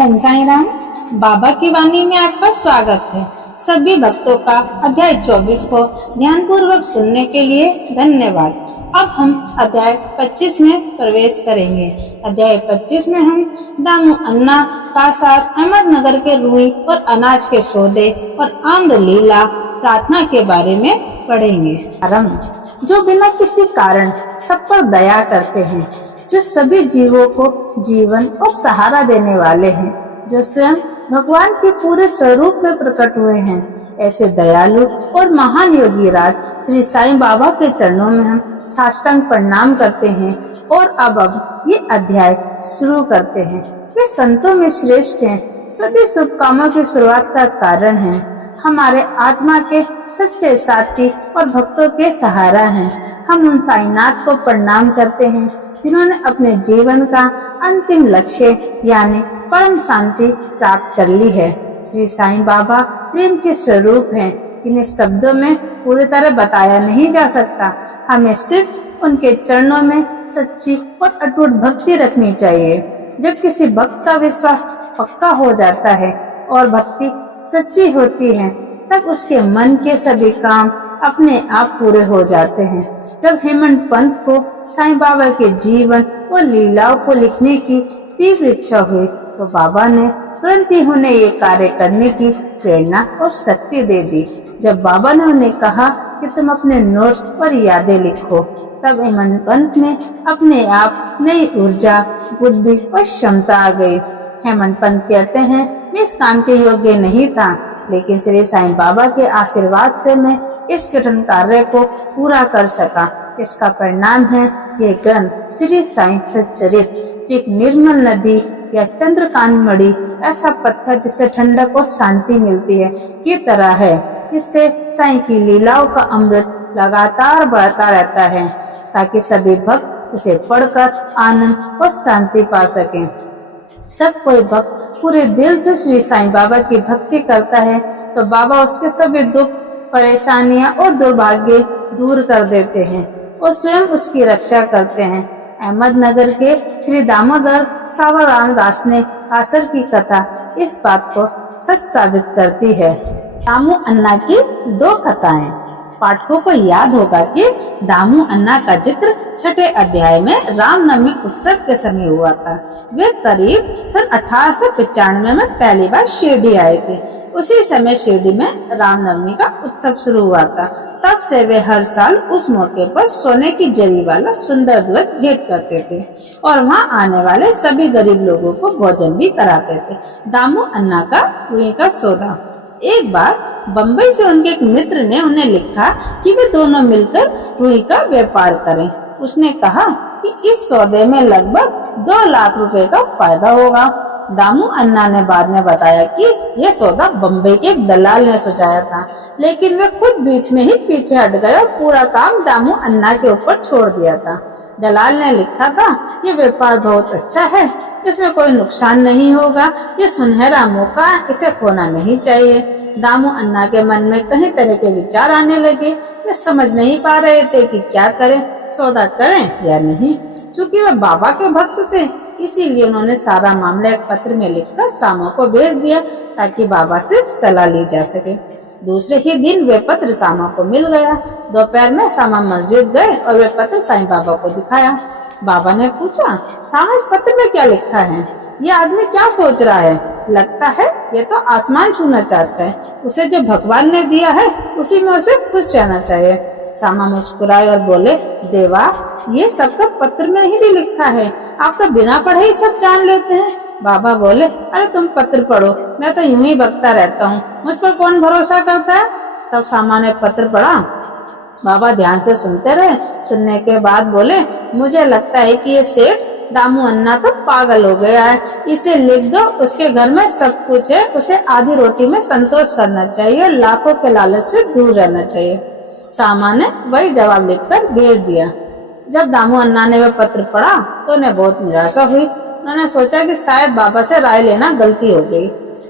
ओम साई राम। बाबा की वाणी में आपका स्वागत है। सभी भक्तों का अध्याय 24 को ध्यान पूर्वक सुनने के लिए धन्यवाद। अब हम अध्याय 25 में प्रवेश करेंगे। अध्याय 25 में हम दामू अन्ना का साथ अहमदनगर के रुई और अनाज के सौदे और आम्र लीला प्रार्थना के बारे में पढ़ेंगे। आरंभ। जो बिना किसी कारण सब पर दया करते हैं, जो सभी जीवों को जीवन और सहारा देने वाले हैं, जो स्वयं भगवान के पूरे स्वरूप में प्रकट हुए हैं, ऐसे दयालु और महान योगी राज श्री साईं बाबा के चरणों में हम साष्टांग प्रणाम करते हैं। और अब ये अध्याय शुरू करते हैं। वे संतों में श्रेष्ठ हैं, सभी शुभ कामों की शुरुआत का कारण हैं, हमारे आत्मा के सच्चे साथी और भक्तों के सहारा हैं। हम उन साईनाथ को प्रणाम करते हैं जिन्होंने अपने जीवन का अंतिम लक्ष्य यानी परम शांति प्राप्त कर ली है। श्री साईं बाबा प्रेम के स्वरूप हैं, जिन्हें शब्दों में पूरी तरह बताया नहीं जा सकता। हमें सिर्फ उनके चरणों में सच्ची और अटूट भक्ति रखनी चाहिए। जब किसी भक्त का विश्वास पक्का हो जाता है और भक्ति सच्ची होती है, तब उसके मन के सभी काम अपने आप पूरे हो जाते हैं। जब हेमंत पंत को साईं बाबा के जीवन और लीलाओं को लिखने की तीव्र इच्छा हुई, तो बाबा ने तुरंत ही उन्हें ये कार्य करने की प्रेरणा और शक्ति दे दी। जब बाबा ने उन्हें कहा कि तुम अपने नोट्स और यादें लिखो, तब हेमंत पंत में अपने आप नई ऊर्जा, बुद्धि और क्षमता आ गई। हेमंत पंत कहते हैं, मैं इस काम के योग्य नहीं था, लेकिन श्री साईं बाबा के आशीर्वाद से मैं इस कठिन कार्य को पूरा कर सका। इसका परिणाम है ये ग्रंथ श्री साईं सच्चरित, जो एक निर्मल नदी या चंद्रकांत मणि, ऐसा पत्थर जिससे ठंडक और शांति मिलती है, की तरह है। इससे साईं की लीलाओं का अमृत लगातार बढ़ता रहता है, ताकि सभी भक्त उसे पढ़कर आनंद और शांति पा सकें। जब कोई भक्त पूरे दिल से श्री साईं बाबा की भक्ति करता है, तो बाबा उसके सभी दुख, परेशानियां और दुर्भाग्य दूर कर देते हैं और स्वयं उसकी रक्षा करते हैं। अहमदनगर के श्री दामोदर सावराम दास ने कासर की कथा इस बात को सच साबित करती है। दामू अन्ना की दो कथाएं। पाठकों को याद होगा कि दामू अन्ना का जिक्र छठे अध्याय में रामनवमी उत्सव के समय हुआ था। वे करीब सन 1895 में पहली बार शिरडी आए थे। उसी समय शिरडी में रामनवमी का उत्सव शुरू हुआ था। तब से वे हर साल उस मौके पर सोने की जरी वाला सुंदर ध्वज भेंट करते थे और वहां आने वाले सभी गरीब लोगों को भोजन भी कराते थे। दामू अन्ना का रुई का सौदा। एक बार बम्बई से उनके एक मित्र ने उन्हें लिखा कि वे दोनों मिलकर रुई का व्यापार करें। उसने कहा कि इस सौदे में लगभग 2 लाख रुपए का फायदा होगा। दामू अन्ना ने बाद में बताया कि यह सौदा बम्बई के एक दलाल ने सुझाया था, लेकिन वे खुद बीच में ही पीछे हट गए और पूरा काम दामू अन्ना के ऊपर छोड़ दिया था। दलाल ने लिखा था, ये व्यापार बहुत अच्छा है, इसमें कोई नुकसान नहीं होगा, ये सुनहरा मौका है, इसे खोना नहीं चाहिए। दामू अन्ना के मन में कई तरह के विचार आने लगे। वे समझ नहीं पा रहे थे कि क्या करें, सौदा करें या नहीं। चूंकि वे बाबा के भक्त थे, इसीलिए उन्होंने सारा मामला एक पत्र में लिखकर सामा को भेज दिया, ताकि बाबा से सलाह ली जा सके। दूसरे ही दिन वे पत्र सामा को मिल गया। दोपहर में सामा मस्जिद गए और वे पत्र साईं बाबा को दिखाया। बाबा ने पूछा, सामा, इस पत्र में क्या लिखा है? ये आदमी क्या सोच रहा है? लगता है ये तो आसमान छूना चाहता है। उसे जो भगवान ने दिया है उसी में उसे खुश रहना चाहिए। सामा मुस्कुराए और बोले, देवा, ये सब तो पत्र में ही भी लिखा है, आप तो बिना पढ़े ही सब जान लेते हैं। बाबा बोले, अरे तुम पत्र पढ़ो, मैं तो यूं ही बकता रहता हूँ, मुझ पर कौन भरोसा करता है? तब सामा ने पत्र पढ़ा। बाबा ध्यान से सुनते रहे। सुनने के बाद बोले, मुझे लगता है कि ये सेठ दामू अन्ना तो पागल हो गया है, इसे लिख दो, उसके घर में सब कुछ है, उसे आधी रोटी में संतोष करना चाहिए, लाखों के लालच से दूर रहना चाहिए। सामा ने वही जवाब लिखकर भेज दिया। जब दामू अन्ना ने वह पत्र पढ़ा तो उन्हें बहुत निराशा हुई। उन्होंने सोचा कि शायद बाबा से राय लेना गलती हो गई,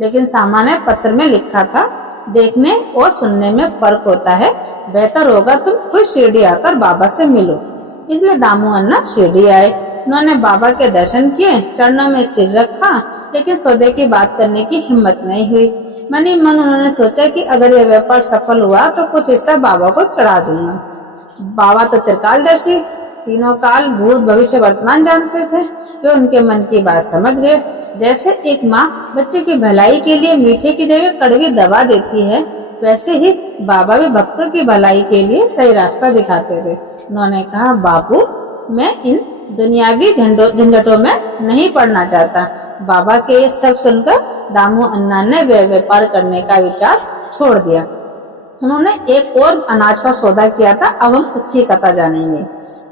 लेकिन सामा ने पत्र में लिखा था, देखने और सुनने में फर्क होता है, बेहतर होगा तुम खुद शिरडी आकर बाबा से मिलो। इसलिए दामू अन्ना शिरडी आए। उन्होंने बाबा के दर्शन किए, चरणों में सिर रखा, लेकिन सौदे की बात करने की हिम्मत नहीं हुई। मन ही मन उन्होंने सोचा कि अगर यह व्यापार सफल हुआ तो कुछ हिस्सा बाबा को चढ़ा दूंगा। बाबा तो त्रिकालदर्शी, तीनों काल, भूत, भविष्य, वर्तमान जानते थे। वे उनके मन की बात समझ गए। जैसे एक माँ बच्चे की भलाई के लिए मीठे की जगह कड़वी दवा देती है, वैसे ही बाबा भी भक्तों की भलाई के लिए सही रास्ता दिखाते थे। उन्होंने कहा, बापू, मैं इन दुनियावी झंझटों में नहीं पड़ना चाहता। बाबा के ये सब सुनकर दामू अन्ना ने व्यापार करने का विचार छोड़ दिया। उन्होंने एक और अनाज का सौदा किया था, अब हम उसकी कथा जानेंगे।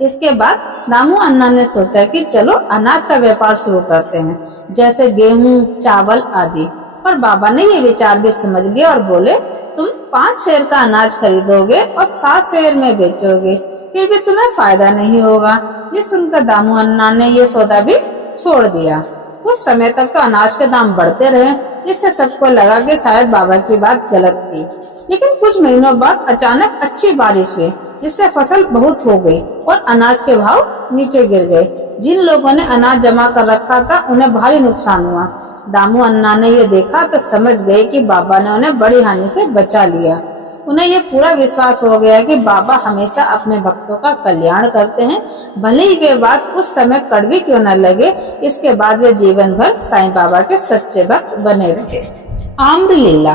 इसके बाद दामू अन्ना ने सोचा कि चलो अनाज का व्यापार शुरू करते हैं, जैसे गेहूं, चावल आदि। पर बाबा ने ये विचार भी समझ लिया और बोले, तुम 5 सेर का अनाज खरीदोगे और 7 सेर में बेचोगे, फिर भी तुम्हें फायदा नहीं होगा। ये सुनकर दामू अन्ना ने ये सौदा भी छोड़ दिया। कुछ समय तक तो अनाज के दाम बढ़ते रहे, जिससे सबको लगा कि शायद बाबा की बात गलत थी। लेकिन कुछ महीनों बाद अचानक अच्छी बारिश हुई, जिससे फसल बहुत हो गई और अनाज के भाव नीचे गिर गए। जिन लोगों ने अनाज जमा कर रखा था, उन्हें भारी नुकसान हुआ। दामू अन्ना ने ये देखा तो समझ गए कि बाबा ने उन्हें बड़ी हानि से बचा लिया। उन्हें ये पूरा विश्वास हो गया कि बाबा हमेशा अपने भक्तों का कल्याण करते हैं, भले ही वे बात उस समय कड़वी क्यों न लगे। इसके बाद वे जीवन भर साईं बाबा के सच्चे भक्त बने रहे। आम्रलीला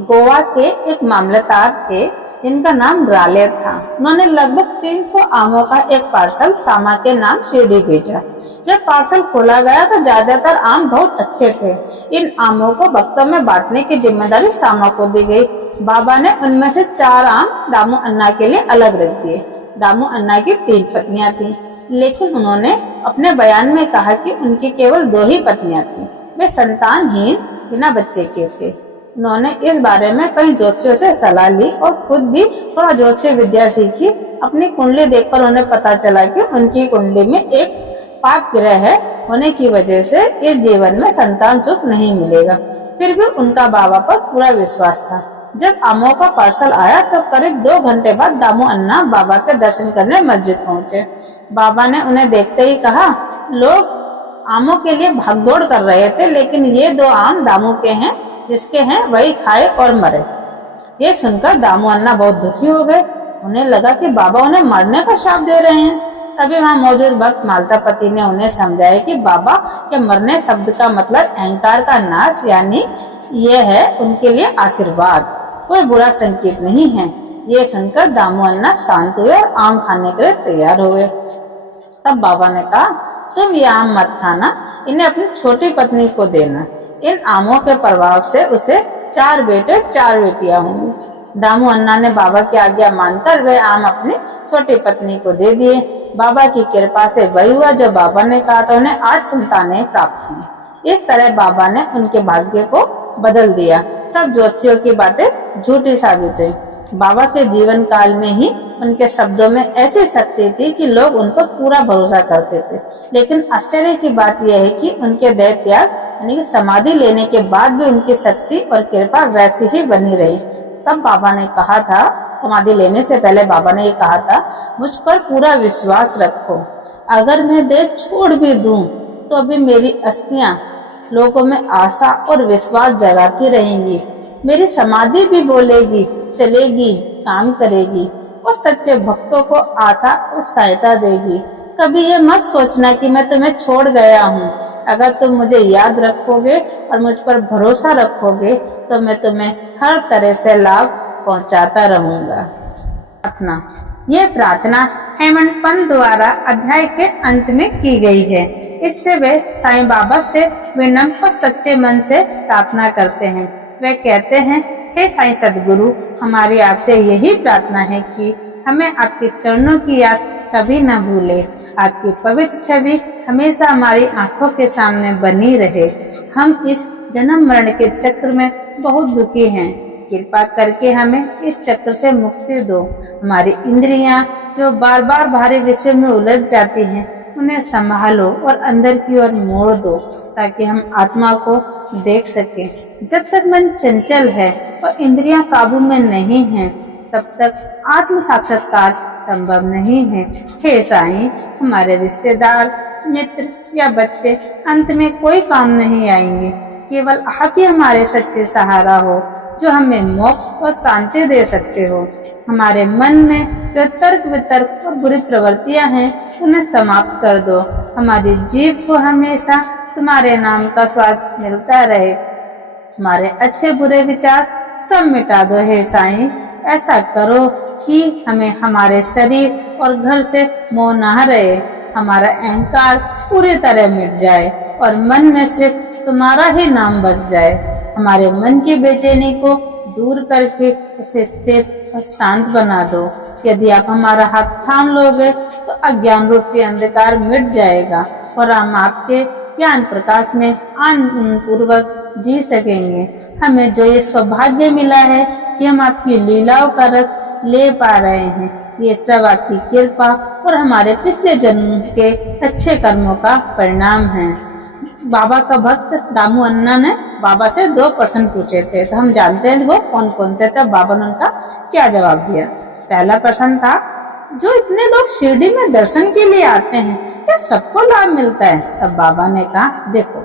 गोवा के एक मामलतदार थे, जिनका नाम राले था। उन्होंने लगभग 300 आमों का एक पार्सल सामा के नाम शिरडी भेजा। जब पार्सल खोला गया तो ज्यादातर आम बहुत अच्छे थे। इन आमों को भक्तों में बांटने की जिम्मेदारी सामा को दी गई। बाबा ने उनमें से 4 आम दामू अन्ना के लिए अलग रख दिए। दामू अन्ना की 3 पत्नियां थीं, लेकिन उन्होंने अपने बयान में कहा कि उनकी केवल 2 ही पत्नियां थीं। वे संतानहीन, बिना बच्चे के थे। उन्होंने इस बारे में कई ज्योतिषियों से सलाह ली और खुद भी थोड़ा ज्योतिष विद्या सीखी। अपनी कुंडली देखकर उन्हें पता चला कि उनकी कुंडली में एक पाप ग्रह होने की वजह से इस जीवन में संतान सुख नहीं मिलेगा। फिर भी उनका बाबा पर पूरा विश्वास था। जब आमों का पार्सल आया तो करीब 2 घंटे बाद दामू अन्ना बाबा के दर्शन करने मस्जिद पहुंचे। बाबा ने उन्हें देखते ही कहा, लोग आमों के लिए भागदौड़ कर रहे थे, लेकिन ये 2 आम दामू के हैं, जिसके हैं वही खाए और मरे। ये सुनकर दामू अन्ना बहुत दुखी हो गए। उन्हें लगा कि बाबा उन्हें मरने का शाप दे रहे हैं। तभी वहां मौजूद भक्त मालसापति ने उन्हें समझाया कि बाबा के मरने शब्द का मतलब अहंकार का नाश, यानी ये है उनके लिए आशीर्वाद, कोई बुरा संकेत नहीं है। ये सुनकर दामू अन्ना शांत हुए और आम खाने के लिए तैयार हुए। तब बाबा ने कहा, तुम ये आम मत खाना, इन्हें अपनी छोटी पत्नी को देना। इन आमों के प्रभाव से उसे 4 बेटे 4 बेटियां होंगी। दामू अन्ना ने बाबा की आज्ञा मानकर वे आम अपनी छोटी पत्नी को दे दिए। बाबा की कृपा से वही हुआ जो बाबा ने कहा था। उन्हें 8 संतानें प्राप्त हुई। इस तरह बाबा ने उनके भाग्य को बदल दिया। सब ज्योतिषियों की बातें झूठी साबित हुई। बाबा के जीवन काल में ही उनके शब्दों में ऐसी शक्ति थी कि लोग उन पर पूरा भरोसा करते थे। लेकिन आश्चर्य की बात यह है कि उनके देह त्याग यानी कि समाधि लेने के बाद भी उनकी शक्ति और कृपा वैसी ही बनी रही। तब बाबा ने कहा था, समाधि लेने से पहले बाबा ने ये कहा था, मुझ पर पूरा विश्वास रखो, अगर मैं देह छोड़ भी दूं तो भी मेरी अस्थियां लोगों में आशा और विश्वास जगाती रहेंगी। मेरी समाधि भी बोलेगी, चलेगी, काम करेगी और सच्चे भक्तों को आशा और सहायता देगी। कभी ये मत सोचना कि मैं तुम्हें छोड़ गया हूँ। अगर तुम मुझे याद रखोगे और मुझ पर भरोसा रखोगे तो मैं तुम्हें हर तरह से लाभ पहुँचाता रहूँगा। प्रार्थना। ये प्रार्थना हेमंत पंत द्वारा अध्याय के अंत में की गई है। इससे वे साईं बाबा से विनम्र और सच्चे मन से प्रार्थना करते हैं। वे कहते हैं, हे साईं सदगुरु, हमारी आपसे यही प्रार्थना है कि हमें आपके चरणों की याद कभी न भूले। आपकी पवित्र छवि हमेशा हमारी आंखों के सामने बनी रहे। हम इस जन्म मरण के चक्र में बहुत दुखी हैं। कृपा करके हमें इस चक्र से मुक्ति दो। हमारी इंद्रियां जो बार बार भारी विषय में उलझ जाती हैं, उन्हें संभालो और अंदर की ओर मोड़ दो, ताकि हम आत्मा को देख सकें। जब तक मन चंचल है और इंद्रियां काबू में नहीं हैं, तब तक आत्म साक्षात्कार संभव नहीं है। हे साईं, हमारे रिश्तेदार, मित्र या बच्चे अंत में कोई काम नहीं आएंगे। केवल आप ही हमारे सच्चे सहारा हो, जो हमें मोक्ष और शांति दे सकते हो। हमारे मन में जो तर्क वितर्क और बुरी प्रवृत्तियां हैं, उन्हें समाप्त कर दो। हमारी जीभ को हमेशा तुम्हारे नाम का स्वाद मिलता रहे। हमारे अच्छे बुरे विचार सब मिटा दो हे साईं। ऐसा करो कि हमें हमारे शरीर और घर से मोह न रहे। हमारा अहंकार पूरी तरह मिट जाए और मन में सिर्फ तुम्हारा ही नाम बस जाए। हमारे मन की बेचैनी को दूर करके उसे स्थिर और शांत बना दो। यदि आप हमारा हाथ थाम लोगे तो अज्ञान रूपी अंधकार मिट जाएगा और हम आपके ज्ञान प्रकाश में आनंद पूर्वक जी सकेंगे। हमें जो ये सौभाग्य मिला है कि हम आपकी लीलाओं का रस ले पा रहे हैं, ये सब आपकी कृपा और हमारे पिछले जन्म के अच्छे कर्मों का परिणाम है। बाबा का भक्त दामू अन्ना ने बाबा से 2 प्रश्न पूछे थे, तो हम जानते हैं वो कौन कौन से थे। बाबा ने उनका क्या जवाब दिया। पहला प्रश्न था, जो इतने लोग शिरडी में दर्शन के लिए आते हैं, क्या सबको लाभ मिलता है? तब बाबा ने कहा, देखो,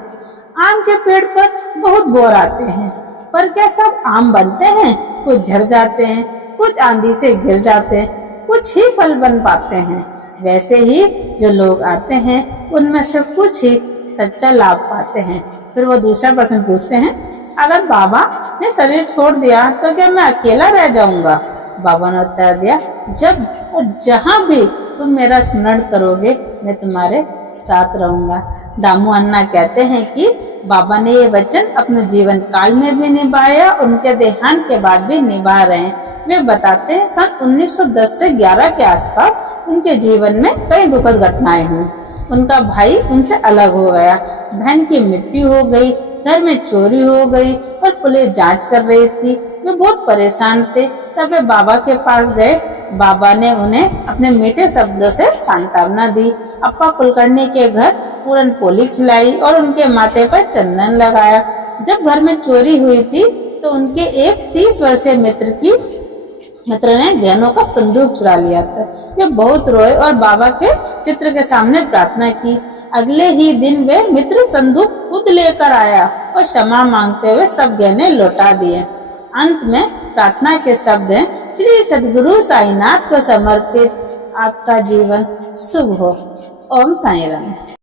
आम के पेड़ पर बहुत बोर आते हैं, पर क्या सब आम बनते हैं? कुछ झड़ जाते हैं, कुछ आंधी से गिर जाते हैं, कुछ ही फल बन पाते हैं। वैसे ही जो लोग आते हैं, उनमें से कुछ ही सच्चा लाभ पाते हैं। फिर वो दूसरा प्रश्न पूछते हैं, अगर बाबा ने शरीर छोड़ दिया तो क्या मैं अकेला रह जाऊंगा? बाबा ने उत्तर दिया, जब और जहां भी तुम मेरा स्मरण करोगे, मैं तुम्हारे साथ रहूंगा। दामू अन्ना कहते हैं कि बाबा ने ये वचन अपने जीवन काल में भी निभाया, उनके देहांत के बाद भी निभा रहे हैं। वे बताते हैं सन 1910 से 11 के आसपास उनके जीवन में कई दुखद घटनाएं हुई। उनका भाई उनसे अलग हो गया, बहन की मृत्यु हो गई, घर में चोरी हो गई और पुलिस जांच कर रही थी। वे बहुत परेशान थे। तब वे बाबा के पास गए। बाबा ने उन्हें अपने मीठे शब्दों से सांत्वना दी। अप्पा कुलकर्णी के घर पूरन पोली खिलाई और उनके माथे पर चंदन लगाया। जब घर में चोरी हुई थी तो उनके एक 30 वर्षीय मित्र ने गहनों का संदूक चुरा लिया था। वे बहुत रोए और बाबा के चित्र के सामने प्रार्थना की। अगले ही दिन वे मित्र संदूक खुद लेकर आया और क्षमा मांगते हुए सब गहने लौटा दिए। अंत में प्रार्थना के शब्द हैं, श्री सद्गुरु साईनाथ को समर्पित, आपका जीवन शुभ हो। ओम साईं राम।